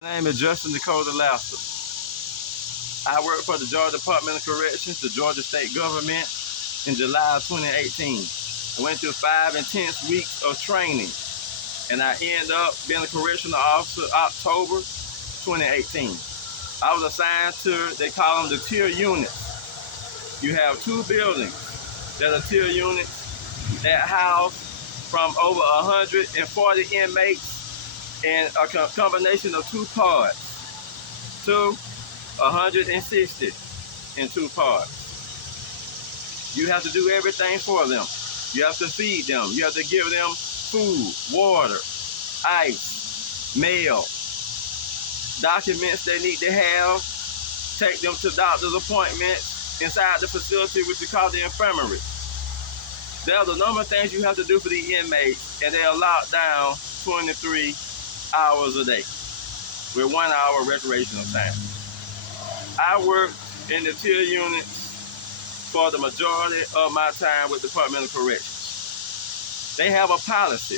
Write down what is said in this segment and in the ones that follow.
My name is Justin Dakota Laster. I work for the Georgia Department of Corrections, the Georgia State Government, in July of 2018. I went through 5 intense weeks of training, and I ended up being a correctional officer October 2018. I was assigned to, they call them the tier units. You have 2 buildings that are tier units that house from over 140 inmates and a combination of 2 parts to 160 in 2 parts. You have to do everything for them. You have to feed them. You have to give them food, water, ice, mail, documents they need to have, take them to doctor's appointments inside the facility, which we call the infirmary. There are the number of things you have to do for the inmates, and they are locked down 23 hours a day with 1 hour recreational time. I worked in the tier units for the majority of my time with the Department of Corrections. They have a policy.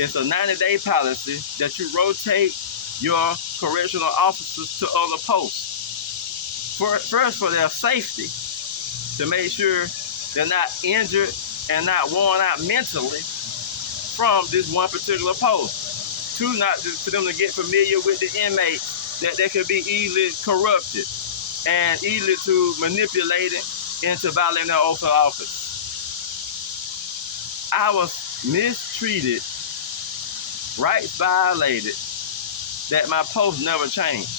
It's a 90-day policy that you rotate your correctional officers to other posts. First, for their safety, to make sure they're not injured and not worn out mentally from this one particular post. 2, not for them to get familiar with the inmates, that they could be easily corrupted and easily to manipulate it into violating their oath of office. I was mistreated, rights violated, that my post never changed.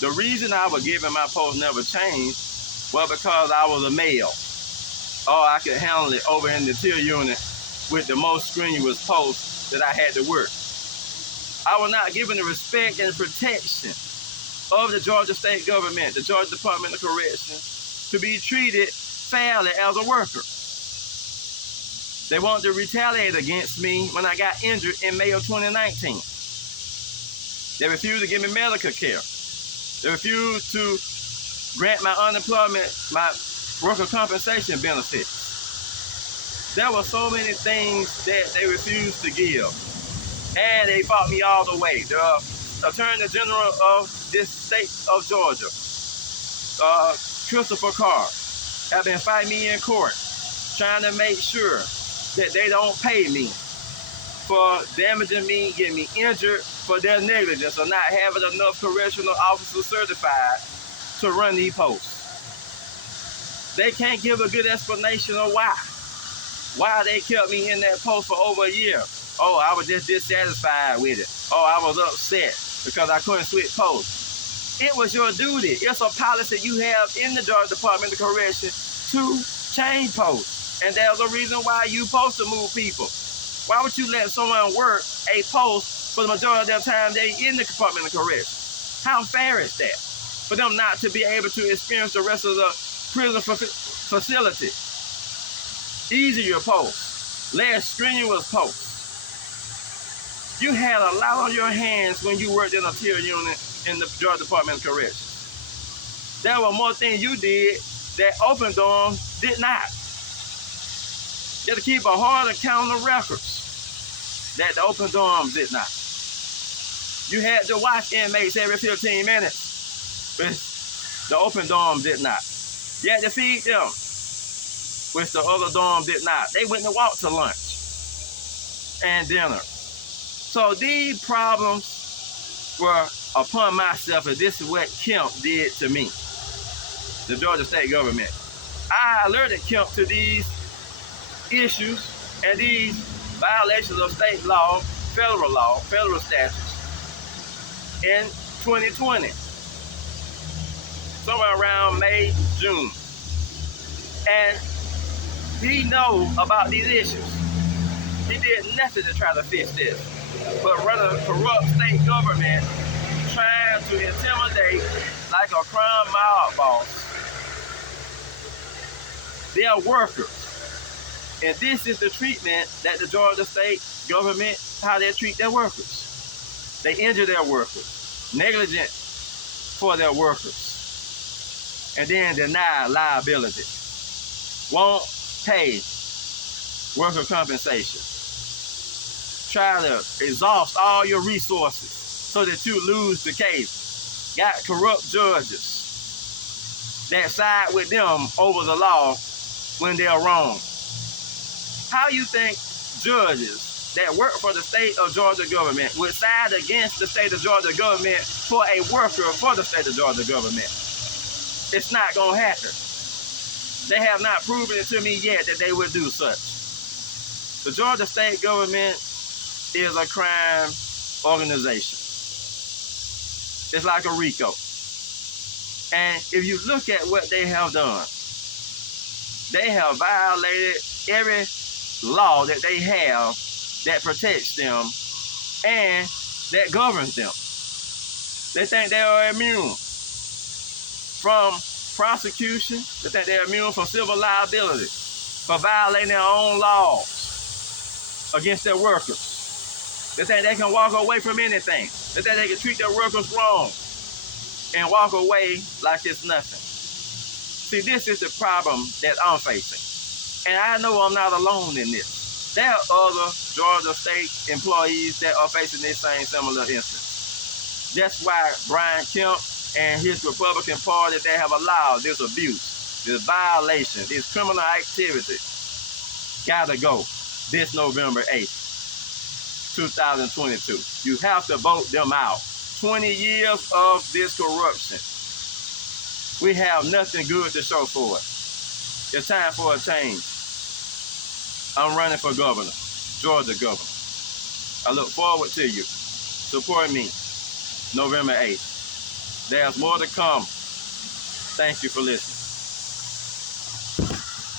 The reason I was given my post never changed was because I was a male. Or I could handle it over in the tier unit with the most strenuous post that I had to work. I was not given the respect and protection of the Georgia State Government, the Georgia Department of Corrections, to be treated fairly as a worker. They wanted to retaliate against me when I got injured in May of 2019. They refused to give me medical care. They refused to grant my unemployment, my worker compensation benefits. There were so many things that they refused to give. And they fought me all the way. The Attorney General of this state of Georgia, Christopher Carr, have been fighting me in court, trying to make sure that they don't pay me for damaging me, getting me injured, for their negligence of not having enough correctional officers certified to run these posts. They can't give a good explanation of why they kept me in that post for over a year. Oh, I was just dissatisfied with it. Oh, I was upset because I couldn't switch posts. It was your duty. It's a policy you have in the Georgia Department of Corrections to change posts. And there's a reason why you're supposed to move people. Why would you let someone work a post for the majority of their time they in the Department of Corrections? How fair is that? For them not to be able to experience the rest of the prison facility. Easier posts, less strenuous posts. You had a lot on your hands when you worked in a tier unit in the Georgia Department of Corrections. There were more things you did that open dorm did not. You had to keep a hard account of records that the open dorm did not. You had to watch inmates every 15 minutes, which the open dorm did not. You had to feed them, which the other dorm did not. They went to walk to lunch and dinner. So these problems were upon myself, and this is what Kemp did to me, the Georgia State Government. I alerted Kemp to these issues and these violations of state law, federal statutes in 2020, somewhere around May, June. And he knows about these issues. He did nothing to try to fix this, but run a corrupt state government trying to intimidate like a crime mob boss. They are workers. And this is the treatment that the Georgia State Government, how they treat their workers. They injure their workers, negligent for their workers, and then deny liability. Won't pay worker compensation. Try to exhaust all your resources so that you lose the case. Got corrupt judges that side with them over the law when they're wrong. How you think judges that work for the state of Georgia government would side against the state of Georgia government for a worker for the state of Georgia government? It's not gonna happen. They have not proven it to me yet that they would do such. The Georgia state government is a crime organization. It's like a RICO. And if you look at what they have done, they have violated every law that they have that protects them and that governs them. They think they are immune from prosecution. They think they're immune from civil liability for violating their own laws against their workers. They think they can walk away from anything. They think they can treat their workers wrong and walk away like it's nothing. See, this is the problem that I'm facing. And I know I'm not alone in this. There are other Georgia state employees that are facing this same similar instance. That's why Brian Kemp and his Republican Party, they have allowed this abuse, this violation, this criminal activity. Gotta go this November 8th, 2022. You have to vote them out. 20 years of this corruption. We have nothing good to show for it. It's time for a change. I'm running for governor, Georgia governor. I look forward to you. Support me, November 8th. There's more to come. Thank you for listening.